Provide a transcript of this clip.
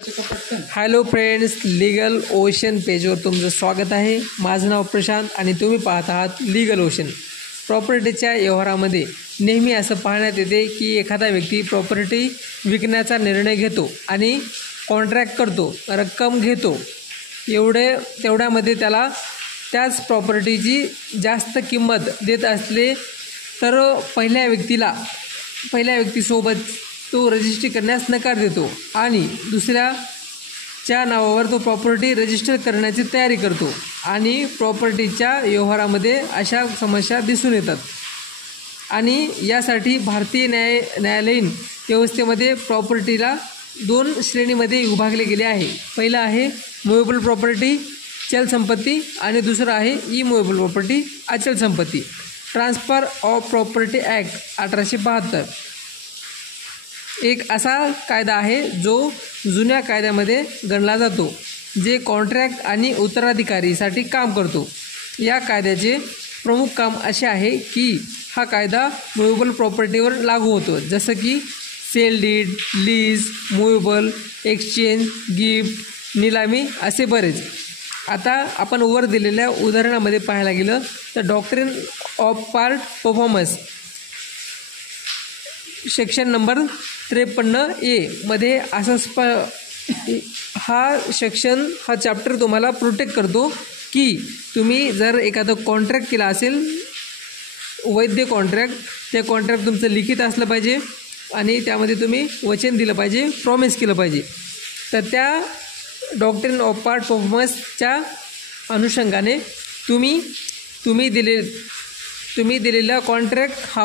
Hello friends, legal ocean पेजवर तुमचं स्वागत आहे। माझं नाव प्रशांत आणि तुम्ही पाहत आहात लीगल ओशन। प्रॉपर्टीच्या व्यवहारामध्ये नेहमी असं पाहण्यात येते की एखादा व्यक्ती प्रॉपर्टी विकण्याचा निर्णय घेतो आणि कॉन्ट्रॅक्ट करतो, रक्कम घेतो, तेवढ्यामध्ये त्याला त्याच प्रॉपर्टीची जास्त किंमत देत असले तर पहिल्या व्यक्तीसोबत तो रजिस्ट्री करण्यास नकार देतो आणि दुसऱ्याच्या नावावर तो प्रॉपर्टी रजिस्टर करण्याची तयारी करतो आणि प्रॉपर्टीच्या व्यवहारामध्ये अशा समस्या दिसून येतात। आणि यासाठी भारतीय न्यायालयीन व्यवस्थेमध्ये प्रॉपर्टीला 2 श्रेणीमध्ये विभागले गेले आहे। पहिला आहे मुव्हेबल प्रॉपर्टी चल संपत्ती आणि दुसरा आहे इमुव्हेबल प्रॉपर्टी अचल संपत्ती। ट्रान्सफर ऑफ प्रॉपर्टी ॲक्ट 1872 एक असा कायदा आहे जो जुन्या कायद्यामध्ये गणला जातो, जे कॉन्ट्रॅक्ट आणि उत्तराधिकारीसाठी काम करतो। या कायद्याचे प्रमुख काम असे आहे की हा कायदा मुव्हेबल प्रॉपर्टीवर लागू होतो, जसं की sale deed, lease, movable, exchange, gift, निलामी असे बरेच। आता आपण वर दिलेल्या उदाहरणामध्ये पाहायला गेलं तर doctrine of part performance section number 53A मध्ये असं हा चॅप्टर तुम्हाला प्रोटेक्ट करतो की तुम्ही जर एखादं कॉन्ट्रॅक्ट केला असेल, वैध कॉन्ट्रॅक्ट, ते कॉन्ट्रॅक्ट तुमचं लिखित असलं पाहिजे आणि त्यामध्ये तुम्ही वचन दिलं पाहिजे, प्रॉमिस केलं पाहिजे। तर त्या डॉक्ट्रिन ऑफ पार्ट परफॉर्मन्सच्या अनुषंगाने तुम्ही दिलेला कॉन्ट्रॅक्ट हा